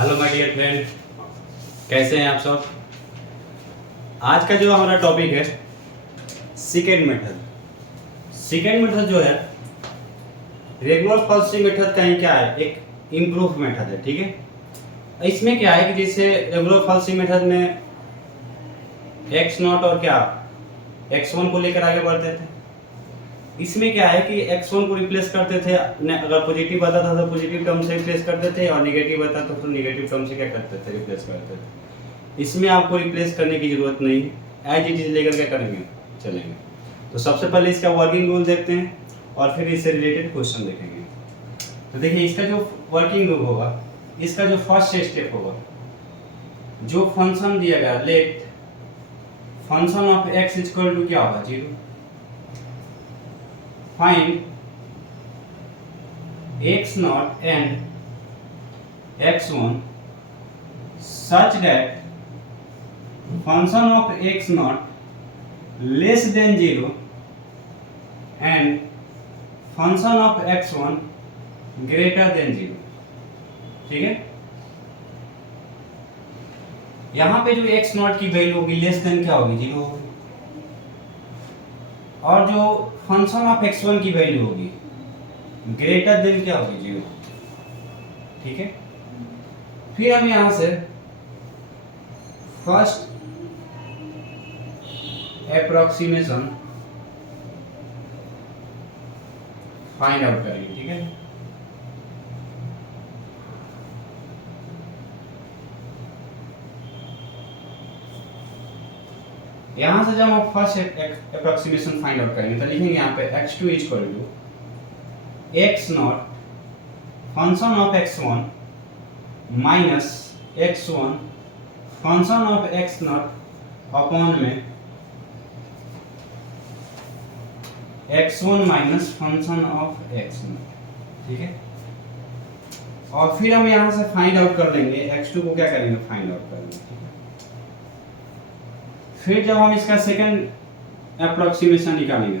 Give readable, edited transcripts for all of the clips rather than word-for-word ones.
Hello my dear friend, कैसे हैं आप सब। आज का जो हमारा टॉपिक है सेकेंड मेथड। सेकेंड मेथड जो है रेगुलर फॉल्सिंग मेथड का ही क्या है, एक इम्प्रूव मेथड है। ठीक है, इसमें क्या है कि जैसे रेगुलर फॉल्सिंग मेथड में एक्स नॉट और क्या एक्स वन को लेकर आगे बढ़ते थे। इसमें क्या है कि x1 को रिप्लेस करते थे, अगर पॉजिटिव आता था तो पॉजिटिव टर्म से रिप्लेस करते थे और नेगेटिव आता था तो नेगेटिव टर्म से क्या करते थे, रिप्लेस करते थे। इसमें आपको रिप्लेस करने की जरूरत नहीं है, एज इट इज लेकर क्या करेंगे, चलेंगे। तो सबसे पहले इसका वर्किंग रूल देखते हैं और फिर इससे रिलेटेड क्वेश्चन देखेंगे। तो देखिए इसका जो वर्किंग रूल होगा, इसका जो फर्स्ट स्टेप होगा, जो फंक्शन दिया गया let function of x equal to क्या होगा, 0। find x naught and x1 such that function of x naught less than 0 and function of x1 greater than 0। ठीक है, यहां पे जो x नॉट की वैल्यू होगी लेस देन क्या होगी, 0 होगी, और जो फंक्शन ऑफ x1 की वैल्यू होगी ग्रेटर देन क्या होगी, 0। ठीक है, फिर हम यहां से फर्स्ट अप्रोक्सीमेशन फाइंड आउट करेंगे। ठीक है, यहां से जब हम फर्स्ट अप्रोक्सीमेशन फाइंड आउट करेंगे तो लिखेंगे यहाँ पे x2 equal to x not function of x1 minus x1 function of x not upon में x1 minus function of x0। ठीक है, और फिर हम यहां से फाइंड आउट कर लेंगे x2 को, क्या करेंगे, फाइंड आउट करेंगे। फिर जब हम इसका सेकंड अप्रोक्सीमेशन निकालेंगे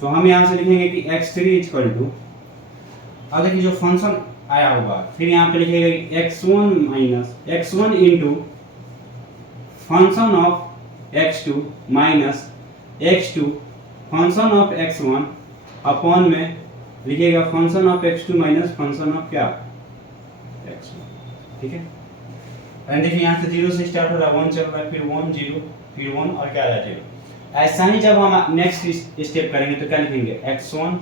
तो हम यहां से लिखेंगे कि x3 इक्वल टू, अब देखिए जो फंक्शन आया होगा फिर यहां पे लिखेंगे कि x1 minus x1 into function of x2 minus x2 function of x1 upon में लिखिएगा function of x2 minus function of क्या, x1। ठीक है, एंड देखिए यहाँ से 0 से स्टार्ट हो रहा है, 1 चल रहा है, फिर 1 0 फिर 1 और क्या आ रहा है, 0। ऐसा ही जब हम नेक्स्ट स्टेप करेंगे तो क्या लिखेंगे, x1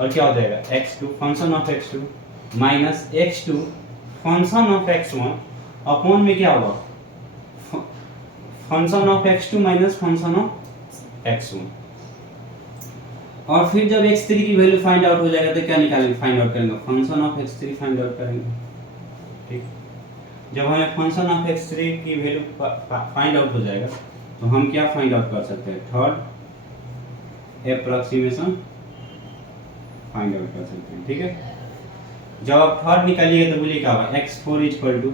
और क्या हो जाएगा, x2 function of x2 minus x2 function of x1 upon में क्या होगा, function of x2 minus function of x1। और फिर जब x3 की वैल्यू फाइंड आउट हो जाएगा तो क्या निकालेंगे, फाइंड आउट करेंगे function of x3 find out करेंगे। ठीक, जब हमें फंक्शन ऑफ x3 की वैल्यू फाइंड आउट हो जाएगा तो हम क्या फाइंड आउट कर सकते हैं, थर्ड अप्रोक्सीमेशन फाइंड आउट कर सकते हैं। ठीक है, जब आप थर्ड निकालिएगा तो बोलिए क्या होगा, x4 equal to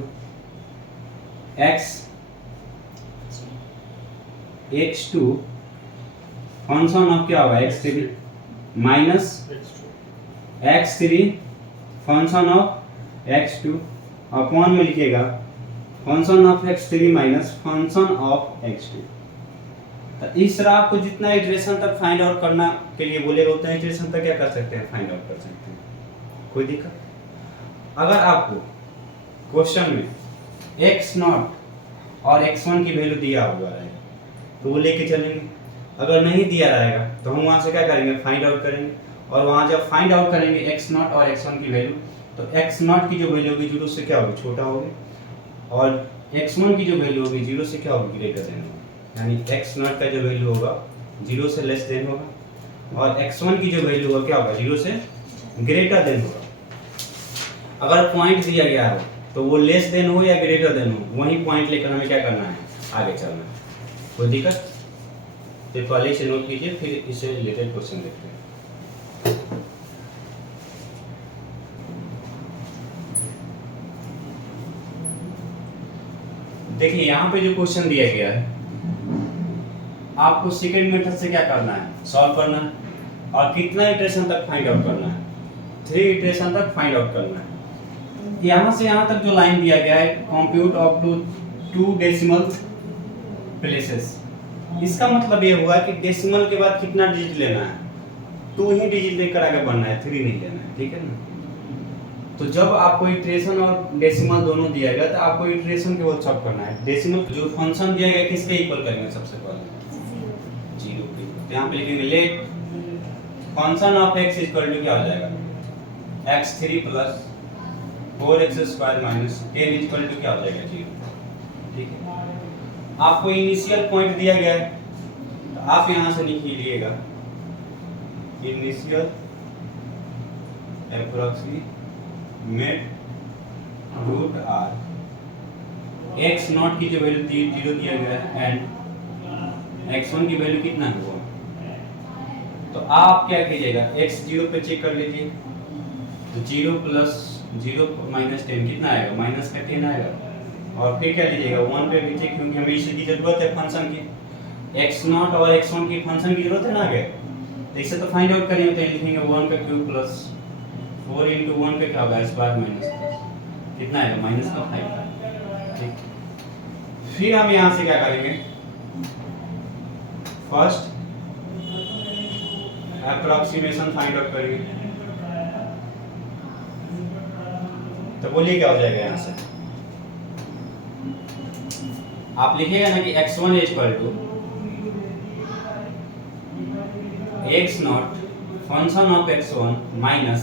x2 function of क्या होगा, x3 minus x3 function of x2 upon में लिखिएगा function of x3 minus function of x2। तो इस तरह आपको जितना इटरेशन तक फाइंड आउट करना के लिए बोलेगा उतना इटरेशन तक क्या कर सकते हैं, फाइंड आउट कर सकते हैं, कोई दिक्कत। अगर आपको क्वेश्चन में x नॉट और x1 की वैल्यू दिया हुआ है तो वो लेके चलेंगे, अगर नहीं दिया रहेगा तो हम वहां से क्या करेंगे, फाइंड आउट करेंगे। और वहां जब फाइंड आउट करेंगे x नॉट और x1 की वैल्यू तो x नॉट की जो वैल्यू होगी 0 से क्या होगी, छोटा होगी, और x1 की जो वैल्यू होगी 0 से क्या होगी, ग्रेटर देन होगी। यानी x नॉट का जो वैल्यू होगा 0 से लेस देन होगा और x1 की जो वैल्यू होगा क्या होगा, 0 से ग्रेटर देन होगा। अगर पॉइंट दिया गया हो तो वो लेस देन हो या ग्रेटर देन हो, वही पॉइंट लेकर हमें क्या करना है, आगे चलना है। कोई दिक्कत, तो पहले इसे नोट कीजिए, फिर इससे रिलेटेड क्वेश्चन देखते हैं। देखिए यहाँ पे जो क्वेश्चन दिया गया है आपको सेकंड मेथड से क्या करना है, सॉल्व करना है और कितना इटरेशन तक फाइंड आउट करना है, 3 इटरेशन तक फाइंड आउट करना है। यहाँ से यहाँ तक जो लाइन दिया गया है, compute up to 2 decimal places, इसका मतलब ये हुआ कि डेसिमल के बाद कितना डिजिट लेना है, 2 ही डिजिट लेकर आगे बढ़ना है, 3 नहीं लेना है, ठीक है ना। तो जब आपको इटरेशन और डेसिमल दोनों दिया गया तो आपको इटरेशन केवल सब करना है, डेसिमल जो फंक्शन दिया गया किसके इक्वल करेंगे सबसे पहले, 0 के। तो यहाँ पे लिखेंगे let function of x equal to क्या हो जाएगा, x3 plus 4x square minus 10 equal to क्या हो जाएगा, 0, ठीक है। आपको इनिशियल पॉइंट दिया गया है तो आप यहाँ से निकालिएगा initial approximate root r, x naught की जो वैल्यू 0 दिया गया है एंड x1 की वैल्यू कितना है वो, तो आप क्या कीजिएगा x 0 पे चेक कर लीजिए, तो 0 प्लस 0 माइनस 10 कितना आएगा, माइनस का 10 आएगा। और फिर क्या लीजिएगा 1 पे भी चेक, क्योंकि हमें इसकी जरूरत है फंक्शन की, x0 और x1 की फंक्शन की जरूरत है ना आगे, तो इसे तो फाइंड आउट करेंगे, तो लिखेंगे 1 का क्यूब प्लस 4 into 1 पे क्या होगा, स्क्वायर माइनस कितना आएगा, माइनस का 5, ठीक। फिर हम यहाँ से क्या करेंगे, फर्स्ट अप्रोक्सीमेशन फाइंड आउट करेंगे, तो बोलिए क्या हो जाएगा। यहाँ से आप लिखेगा ना कि x1 equal to x not function of x1 minus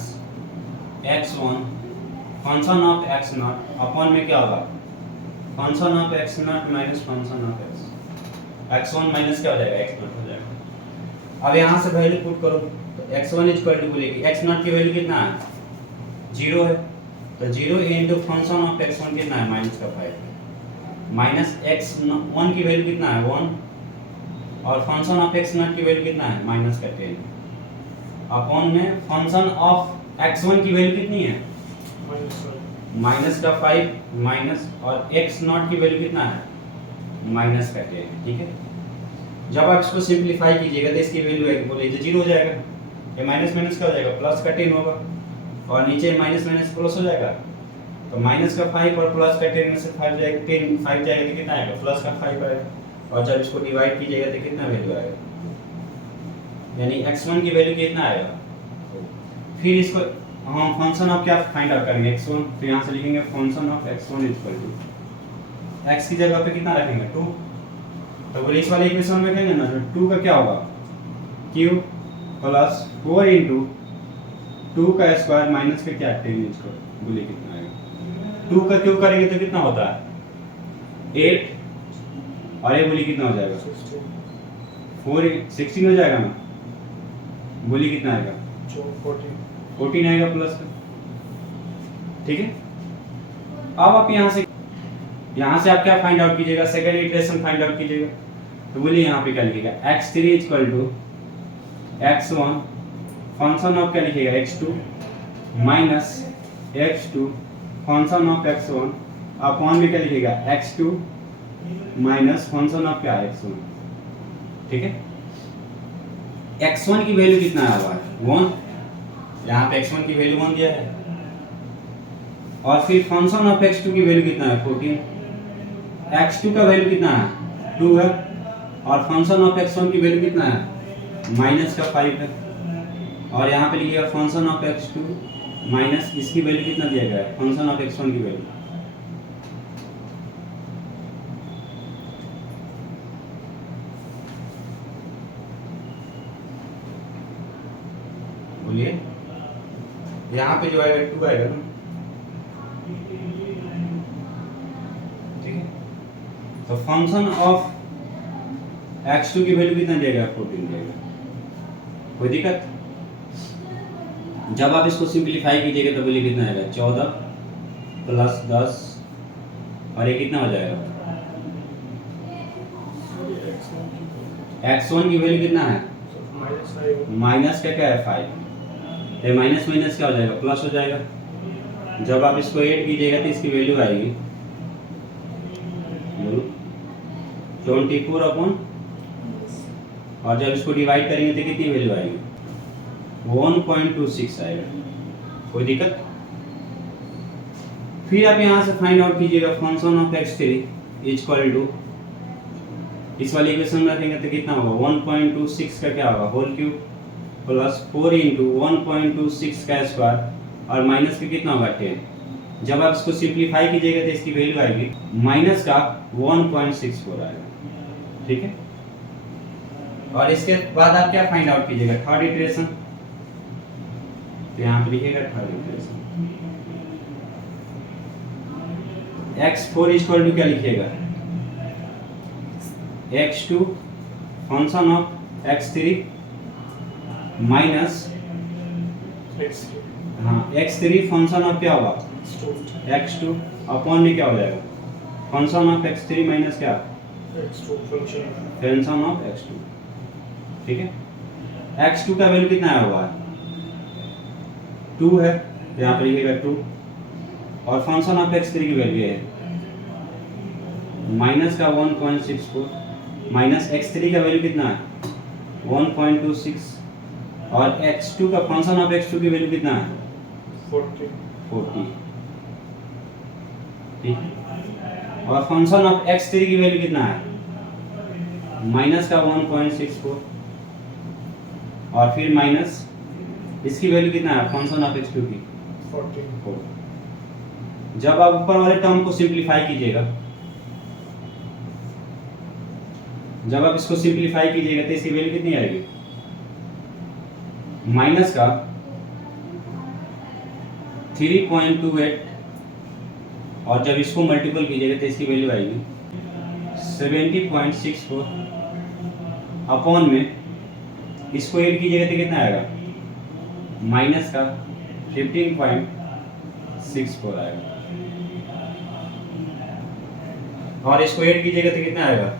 x1 function of x not upon में क्या होगा, function of x not minus function of x1 minus क्या हो जाएगा, x नॉट हो जाएगा। अब यहाँ से वैल्यू पुट करो, तो x1 इक्वल टू बोलेगी x नॉट की वैल्यू कितना है, 0 है, तो 0 इनटू फंक्शन ऑफ x1 कितना है, माइनस का 5, माइनस x1 की वैल्यू कितना है 1 और फंक्शन ऑफ x नॉट की वैल्यू कितना है, माइनस का 10, अपॉन में फंक्शन ऑफ x1 की वैल्यू कितनी है, माइनस का 5 माइनस और x नॉट की वैल्यू कितना है, माइनस का 10, ठीक है। जब आप इसको सिंपलीफाई कीजिएगा तो इसकी वैल्यू है बोले तो 0 हो जाएगा, ये माइनस माइनस क्या हो जाएगा, प्लस का 10 होगा और नीचे माइनस माइनस प्लस हो जाएगा, तो माइनस का 5 और प्लस का 10 में से 5 जाएगा, 10 5 जाएगा तो कितना आएगा, प्लस का 5 आएगा, और जब इसको डिवाइड कीजिएगा तो कितना वैल्यू आएगा, यानी x1 की वैल्यू कितना आएगा। फिर इसको हम फंक्शन ऑफ क्या फाइंड आउट करेंगे, x1, तो यहाँ से लिखेंगे function of x1 equal to x की जगह पे कितना रखेंगे 2, तो बोले इस वाले इक्वेशन में कहेंगे ना, तो 2 का क्या होगा q प्लस 4 इंटू 2 का स्क्वायर माइनस का क्या 10 स्क्वायर, बोले कितना आएगा, 2 का क्यूब करेंगे तो कितना होता है 8 और ये बोली कितना हो जाएगा 4 16 हो जाएगा ना, बोली कितना आएगा 14 आएगा प्लस का, ठीक है। अब आप यहाँ से आप क्या फाइंड आउट कीजिएगा, सेकंड इटरेशन फाइंड आउट कीजिएगा, तो बोलिए यहाँ पे क्या लिखेगा x3 equal to x1 function of क्या लिखेगा x2 minus x2 function of x1 upon में क्या लिखेगा x2 माइनस फंक्शन ऑफ क्या x1, ठीक है। x1 की वैल्यू कितना आया हुआ है 1, यहाँ पे x1 की वैल्यू 1 दिया है, और फिर फंक्शन ऑफ x2 की वैल्यू कितना है 14, x2 का वैल्यू कितना है 2 है, और फंक्शन ऑफ x1 की वैल्यू कितना है माइनस का 5 है, और यहाँ पे लिखिएगा फंक्शन ऑफ x2 माइनस इसकी वैल्यू कितना दिया गया है, फंक्शन ऑफ x1 की वैल्यू, बोलिए यहाँ पे जो आएगा 2 आएगा ना, ठीक है। तो फंक्शन ऑफ x2 की वैल्यू कितना दिया गया 14 दिया गया, कोई दिक्कत। जब आप इसको सिंपलीफाई कीजिएगा तो बोलिए कितना आएगा 14 प्लस 10 और ये कितना हो जाएगा, x1 की वैल्यू कितना है माइनस का क्या है 5, ये माइनस माइनस क्या हो जाएगा प्लस हो जाएगा, जब आप इसको ऐड कीजिएगा तो इसकी वैल्यू आएगी 24 अपॉन और जब इसको डिवाइड करेंगे तो कितनी वैल्यू आएगी? 1.26 आएगा। कोई दिक्कत? फिर आप यहाँ से फाइंड आउट कीजिएगा function of x3 equal to, इस वाली इक्वेशन में रखेंगे तो कितना होगा? 1.26 का क्या होगा? होल क्यूब प्लस 4 इंटू 1.26 का स्क्वायर और माइनस का कितना होगा? 10। जब आप इसको सिंप्लीफाई कीजिएगा तो इसकी वैल्यू आएगी माइनस का 1.64 आएगा। ठीक है, और इसके बाद आप क्या फाइंड आउट कीजिएगा? Third iteration. तो यहाँ पे लिखिएगा third iteration. x4 equal to क्या लिखिएगा? x2 function of x3 minus x3 function of क्या होगा? x2 अपॉन में क्या हो जाएगा? फंक्शन ऑफ x3 माइनस क्या? Function of x2। ठीक है, x2 का वैल्यू कितना आया हुआ है? 2 है, यहाँ पे लिखिएगा 2, और फंक्शन ऑफ x3 की वैल्यू है माइनस का 1.64, माइनस x3 का वैल्यू कितना है? 1.26, और x2 का फंक्शन ऑफ x2 की वैल्यू कितना है? 40। ठीक, और फंक्शन ऑफ x3 की वैल्यू कितना है? माइनस का 1.64, और फिर माइनस इसकी वैल्यू कितना है? फंक्शन ऑफ x2 की 44। जब आप ऊपर वाले टर्म को सिंप्लीफाई कीजिएगा, जब आप इसको सिंप्लीफाई कीजिएगा तो इसकी वैल्यू कितनी आएगी? माइनस का 3.28, और जब इसको मल्टीपल कीजिएगा तो इसकी वैल्यू आएगी 70.64, अपॉन में इसको ऐड कीजिएगा तो कितना आएगा? माइनस का 15.64 आएगा, और इसको ऐड कीजिएगा तो कितना आएगा?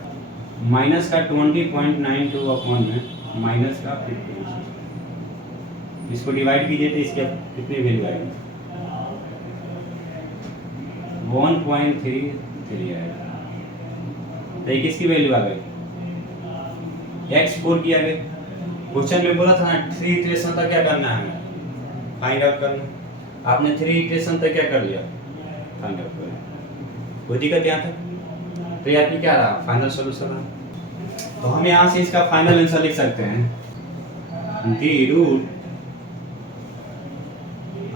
माइनस का 20.92 अपॉन में माइनस का 15। इसको डिवाइड कीजिए तो इसके कितनी वैल्यू आएगी? 1.33 आएगा। तो ये किसकी वैल्यू आ गई? x4 की आ गई। क्वेश्चन में बोला था ना 3 इटरेशन तक क्या करना है? हमें फाइंड आउट करना। आपने 3 इटरेशन तक क्या कर लिया? फाइंड आउट कर लिया। कोई दिक्कत यहाँ तक? तो ये आपकी क्या रहा? फाइनल सॉल्यूशन रहा। तो हम यहाँ से इसका फाइनल आंसर लिख सकते हैं, the root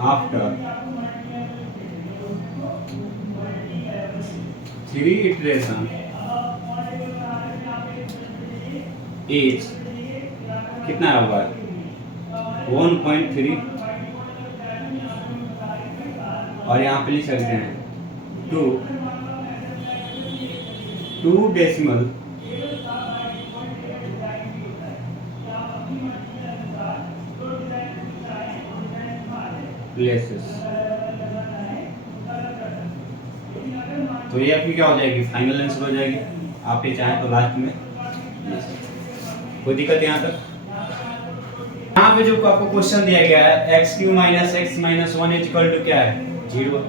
after 3 iteration is कितना होगा? 1.3, और यहाँ पे लिख सकते हैं 2 डेसिमल प्लेसेस। तो ये आपकी क्या हो जाएगी? फाइनल आंसर हो जाएगी। आप ये चाहें तो लास्ट में। कोई दिक्कत यहाँ तक? यहाँ पे जो आपको क्वेश्चन दिया गया है x3 minus x minus 1 equal to क्या है? 0।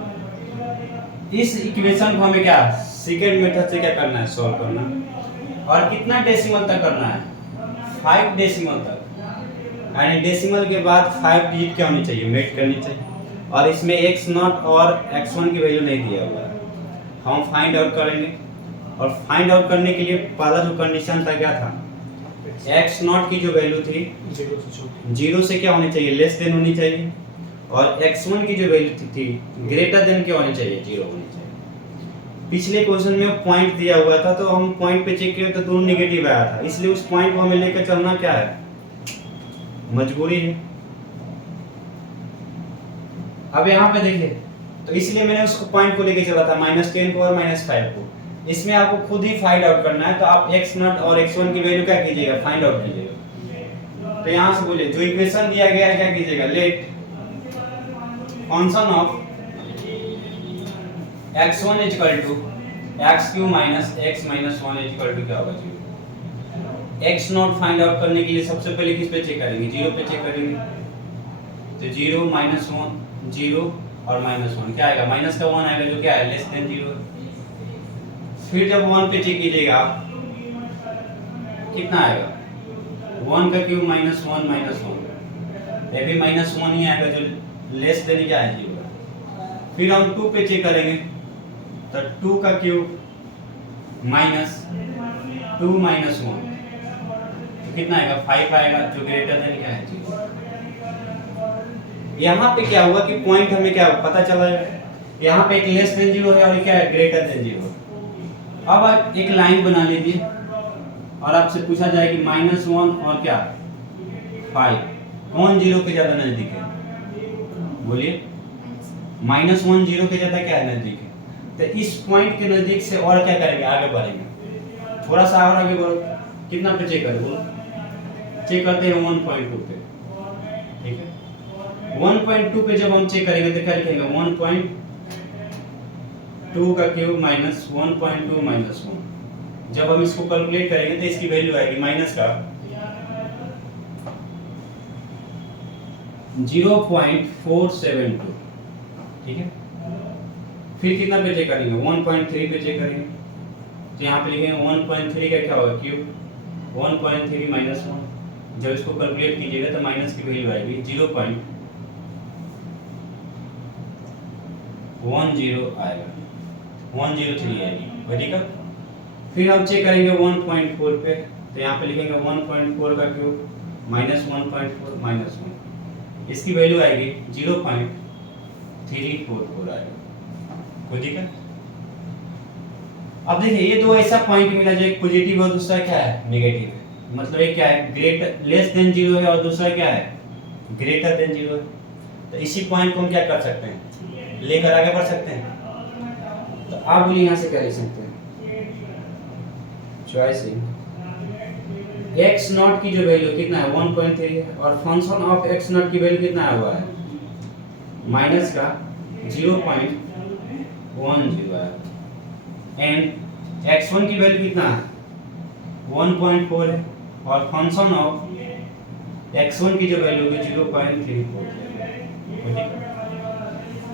इस इक्वेशन को हमें क्या सेकंड मेथड से क्या करना है? सॉल्व करना। और कितना डेसिमल तक करना है? 5 डेसिमल तक, यानी डेसिमल के बाद 5 डिजिट क्या होनी चाहिए? मेट करनी चाहिए। और इसमें x0 और x1 की वैल्यू नहीं दिया हुआ है, हम फाइंड आउट करेंगे। और फाइंड आउट करने के लिए पहला जो कंडीशन था क्या था? x0 की जो वैल्यू थी 0 से क्या होनी चाहिए? लेस देन होनी चाहिए। और x1 की जो वैल्यू थी ग्रेटर देन क्या होनी चाहिए? 0 होनी चाहिए। पिछले क्वेश्चन में पॉइंट दिया हुआ था, तो हम पॉइंट पे चेक किए तो दोनों नेगेटिव आया था, इसलिए उस पॉइंट को हमें लेकर चलना क्या है? मजबूरी है। अब यहाँ पे देखिए, तो इसलिए मैंने उसको पॉइंट को लेके चला था -10 को और -5 को। इसमें आपको खुद ही फाइंड आउट करना है, तो आप x0 और x1 की वैल्यू क्या कीजिएगा? फाइंड आउट कीजिएगा। तो यहाँ से बोलिए जो इक्वेशन दिया गया है क्या कीजिएगा? Let function of x1 equal to x3 minus x minus 1 equal to क्या होगा? 0। x0 फाइंड आउट करने के लिए सबसे पहले किस पे चेक करेंगे? 0 पे चेक करेंगे। तो 0 -1 0 और -1 क्या आएगा? माइनस का 1 आएगा, जो क्या है? Less than 0। फिर जब 1 पे चेक कीजिएगा कितना आएगा? 1 का क्यूब माइनस वन, ये भी माइनस वन ही आएगा, जो लेस देन क्या है 0। फिर हम 2 पे चेक करेंगे, तो 2 का क्यूब माइनस 2 माइनस 1, तो कितना आएगा 5 आएगा, जो ग्रेटर देन क्या है 0। यहाँ पे क्या हुआ कि पॉइंट हमें क्या पता चला है, यहाँ पे एक लेस देन 0 है और क्या है ग्रेटर देन 0। अब आप एक लाइन बना लीजिए और आपसे पूछा जाए कि -1 और क्या 5 कौन 0 के ज्यादा नजदीक है, बोलिए। -1 0 के ज्यादा क्या है नजदीक है, तो इस पॉइंट के नजदीक से और क्या करेंगे, आगे बढ़ेंगे, थोड़ा सा और आगे बढ़ो। कितना पे चेक करें, चेक करते हैं 1.2 पे, ठीक है। 1.2 पे जब हम चेक करेंगे तो क्या लिखेंगे, 1.2 का क्यूब माइनस 1.2 माइनस 1। जब हम इसको कैलकुलेट करेंगे तो इसकी वैल्यू आएगी माइनस का 0.472, ठीक है। फिर कितना पे चेक करेंगे, 1.3 पे चेक करेंगे, तो यहाँ पे लिखेंगे 1.3 का क्या होगा क्यूब 1.3 माइनस 1। जब इसको कैलकुलेट कीजिएगा तो माइनस की वैल्यू आएगी 0.10 आएगा, 103 आएगी, ठीक है। फिर हम चेक करेंगे 1.4 पे, तो यहाँ पे लिखेंगे 1.4 का क्यूब माइनस 1.4 माइनस 1, इसकी वैल्यू आएगी 0.344 आएगा, ठीक है। अब देखिए ये दो ऐसा पॉइंट मिला जो एक पॉजिटिव और दूसरा क्या है नेगेटिव है, मतलब एक क्या है ग्रेटर लेस देन 0 है और दूसरा क्या है ग्रेटर देन 0 है। तो इसी पॉइंट को हम क्या कर सकते हैं, लेकर आगे बढ़ सकते हैं। तो आप बोलिए यहाँ से क्या लिख सकते हैं, चॉइसिंग x नॉट की जो वैल्यू कितना है 1.3 है और फंक्शन ऑफ x नॉट की वैल्यू कितना है हुआ है माइनस का 0.10 है, एंड x1 की वैल्यू कितना है 1.4 है और फंक्शन ऑफ x1 की जो वैल्यू है 0.34 है।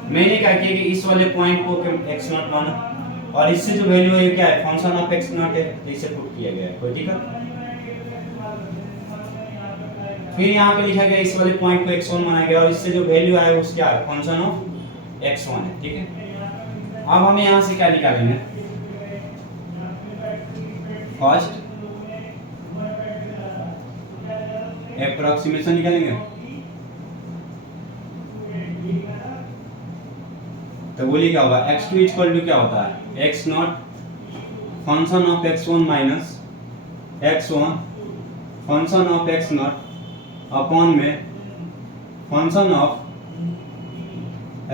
मैंने क्या किया कि इस वाले पॉइंट को x0 माना और इससे जो वैल्यू है क्या है फंक्शन ऑफ x0 है, तो इसे पुट किया गया है, ठीक है। फिर यहाँ पे लिखा गया इस वाले पॉइंट को x1 माना गया और इससे जो वैल्यू आया उसका क्या है फंक्शन ऑफ x1 है, ठीक है। अब हमें यहाँ से क्या निकालेंगे, फर्स्ट एप्रोक्सीमेशन निकालेंगे, तो बोलिए क्या होगा x2 इक्वल टू क्या होता है x0 function of x1 minus x1 function of x0 upon में function of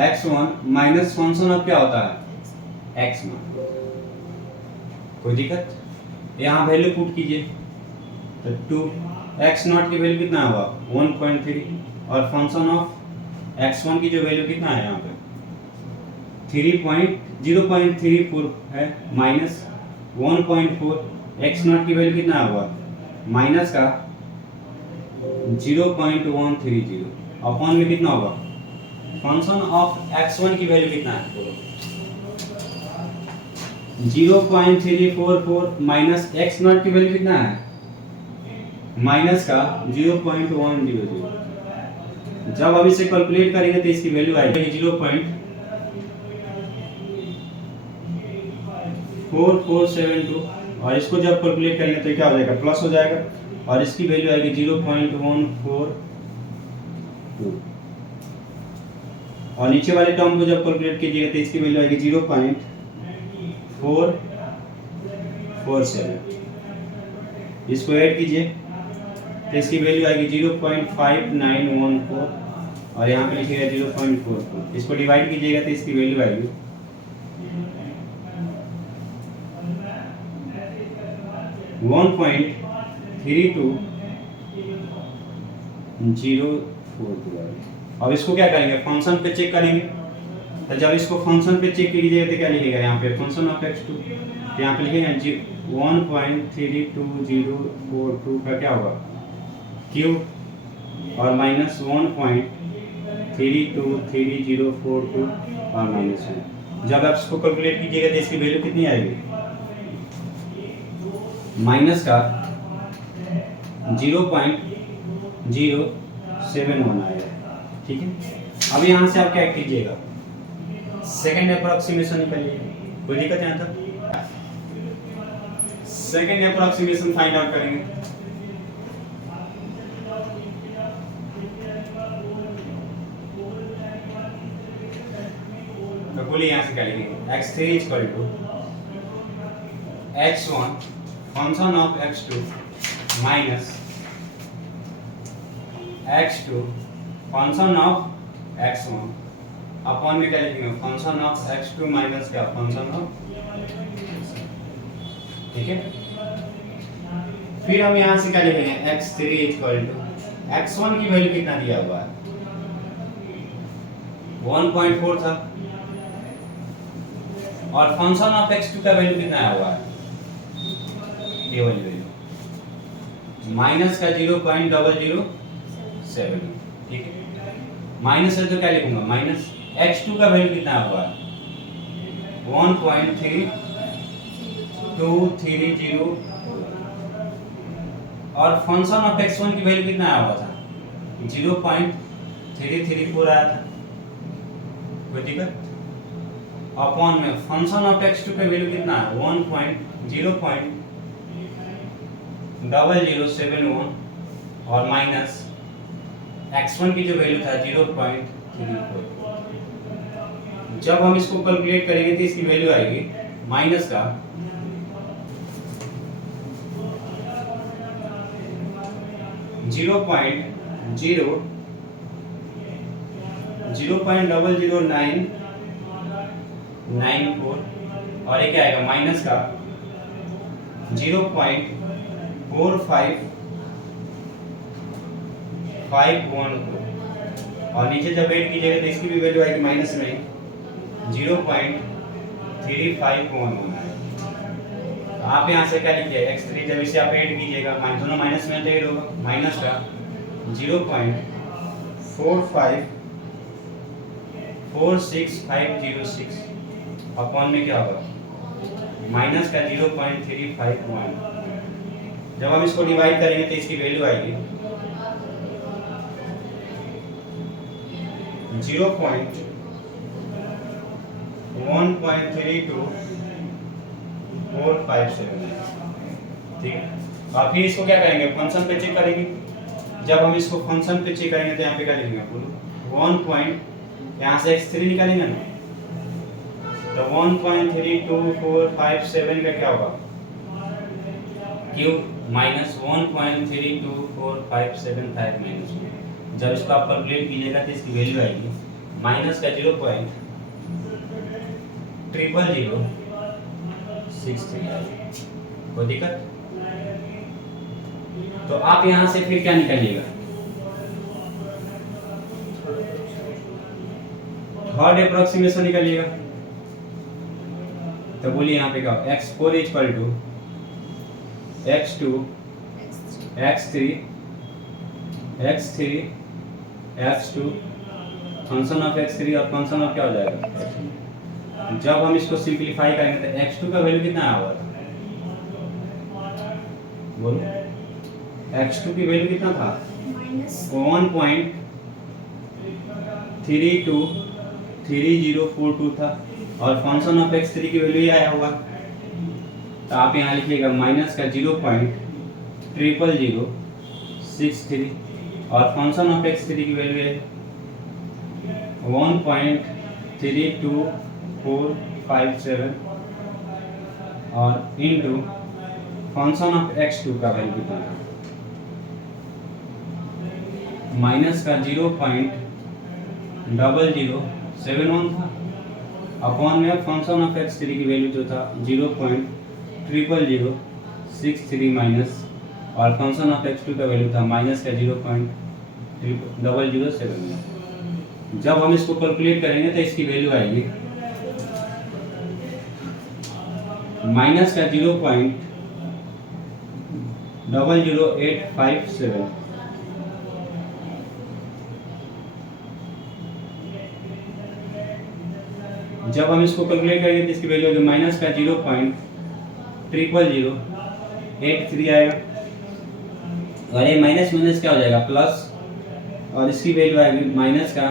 x1 minus function of क्या होता है x0। कोई दिक्कत, यहाँ वैल्यू पुट कीजिए, तो 2 x0 की वैल्यू कितना होगा 1.3 और फंक्शन ऑफ x1 की जो वैल्यू कितना है यहाँ पे 0.34 है माइनस 1.4, x0 की वैल्यू कितना होगा माइनस का 0.130 अपॉन में कितना होगा फंक्शन ऑफ x1 की वैल्यू कितना है 0.344 माइनस x0 की वैल्यू कितना है माइनस का 0.100। जब अब इसे कैलकुलेट करेंगे तो इसकी वैल्यू आएगी 0.4472 और इसको जब कैलकुलेट करेंगे तो क्या हो जाएगा प्लस हो जाएगा और इसकी वैल्यू आएगी 0.142 और नीचे वाले टर्म को जब कैलकुलेट कीजिएगा तो इसकी वैल्यू आएगी 0.447। इसको ऐड कीजिए तो इसकी वैल्यू आएगी 0.5914 और यहाँ पे लिखिएगा 0.44। इसको डिवाइड कीजिएगा तो इसकी वैल्यू आएगी 1.3242। अब इसको क्या करेंगे फंक्शन पे चेक करेंगे, तो जब इसको फंक्शन पे चेक कीजिएगा तो क्या लिखेगा यहाँ पे फंक्शन ऑफ x2, तो यहाँ पे लिखेगा 1.32042 का क्या होगा क्यूब और माइनस 1.323042 और माइनस 1। जब आप इसको कैलकुलेट कीजिएगा तो इसकी वैल्यू कितनी आएगी माइनस का 0.071 आएगा। ठीक है, अब यहाँ से आप क्या कीजिएगा, सेकेंड अप्रोक्सीमेशन निकालिए। कोई दिक्कत यहाँ तक? सेकेंड अप्रोक्सीमेशन फाइंड आउट करेंगे। तो बोलिए यहाँ से क्या लिखेंगे, x3 equal to x1 function of x2 minus x2 function of x1 upon में क्या लिखेंगे, फंक्शन ऑफ x2 माइनस क्या, फंक्शन ऑफ। ठीक है, फिर हम यहाँ से क्या लिखेंगे, x3 इक्वल टू x1 की वैल्यू कितना दिया हुआ है, 1.4 था, और फंक्शन ऑफ x2 का वैल्यू कितना आया हुआ है, ये वाली वैल्यू माइनस का 0.007। ठीक है, माइनस है तो क्या लिखूंगा, माइनस x2 का वैल्यू कितना आया हुआ है, 1.3230, और फंक्शन ऑफ x1 की वैल्यू कितना आया हुआ था, 0.334 आया था। कोई दिक्कत? अपॉन में फंक्शन ऑफ x2 का वैल्यू कितना है, 1.0.0071, और माइनस x1 की जो वैल्यू था 0.34। जब हम इसको कैलकुलेट करेंगे तो इसकी वैल्यू आएगी माइनस का 0.00994, और ये क्या आएगा, माइनस का 0.4551, और नीचे जब ऐड कीजिएगा तो इसकी भी वैल्यू आएगी माइनस में 0.3511 है। आप यहाँ से क्या लिखिए, x3 जब इसे आप ऐड कीजिएगा, दोनों माइनस में ऐड होगा, माइनस का 0.45460506 अपॉन में क्या होगा, माइनस का 0.351। जब हम इसको डिवाइड करेंगे तो इसकी वैल्यू आएगी 0.1.32457। ठीक है, और फिर इसको क्या करेंगे, फंक्शन पे चेक करेंगे। जब हम इसको फंक्शन पे चेक करेंगे तो यहाँ पे क्या लिखेंगे, 1 पॉइंट, यहाँ से x3 निकालेंगे ना, तो 1.32457 का क्या होगा, क्यूब माइनस 1.32457 माइनस। जब इसको आप कैलकुलेट कीजिएगा तो इसकी वैल्यू आएगी माइनस का 0.00063 आएगी। कोई दिक्कत? तो आप यहाँ से फिर क्या निकालिएगा, थर्ड अप्रोक्सीमेशन निकालिएगा। तो बोलिए यहाँ पे क्या, x4 equal to x2 x3 x2 function of x3, और फंक्शन ऑफ क्या हो जाएगा, जब हम इसको सिंपलीफाई करेंगे तो x2 का वैल्यू कितना आया हुआ था, बोलो, x2 की वैल्यू कितना था, 1.323042 था, और फंक्शन ऑफ x3 की वैल्यू आया होगा। तो आप यहाँ लिखिएगा माइनस का 0.00063, और फंक्शन ऑफ x3 की वैल्यू है 1.32457, और इनटू फंक्शन ऑफ x2 का वैल्यू कितना था, माइनस का 0.0071 था, अपॉन में फंक्शन ऑफ x3 की वैल्यू जो था 0.00063 माइनस, और फंक्शन ऑफ x2 का वैल्यू था माइनस का 0.0071। जब हम इसको कैलकुलेट करेंगे तो इसकी वैल्यू आएगी माइनस का 0.00857। जब हम इसको कैलकुलेट करेंगे तो इसकी वैल्यू होगी माइनस का 0.00083 आएगा। और ये माइनस माइनस क्या हो जाएगा प्लस, और इसकी वैल्यू आएगी माइनस का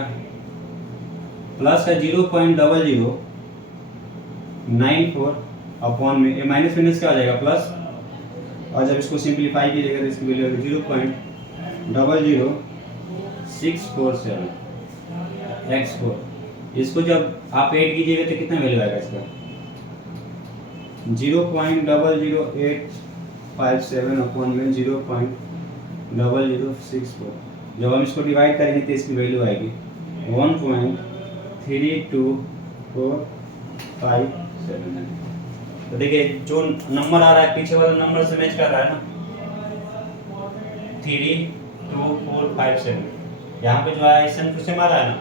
प्लस का 0.0094 अपॉन में ये माइनस माइनस क्या हो जाएगा प्लस, और जब इसको सिंप्लीफाई कीजिएगा तो इसकी वैल्यू आएगी 0.00647 x4। इसको जब आप ऐड कीजिएगा तो कितना वैल्यू आएगा इसका 0.00857 अपॉन में 0.0064। जब हम इसको डिवाइड करेंगे तो इसकी वैल्यू आएगी 1.32457। तो देखिए जो नंबर आ रहा है पीछे वाला नंबर से मैच कर रहा है ना 32457। यहाँ पे जो है सेम टू सेम आ रहा है ना,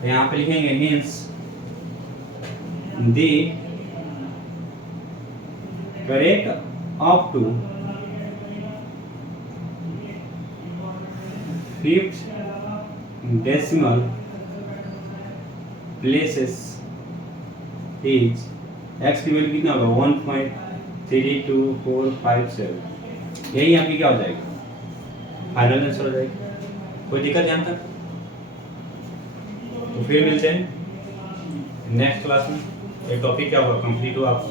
तो यहाँ पे लिखेंगे means the correct up to fifth decimal places is x की वैल्यू कितना होगा 1.32457। यही आपकी क्या हो जाएगी फाइनल आंसर हो जाएगी। कोई दिक्कत यहाँ तक? तो फिर मिलते हैं नेक्स्ट क्लास में। ये टॉपिक क्या होगा कंप्लीट हो आपको।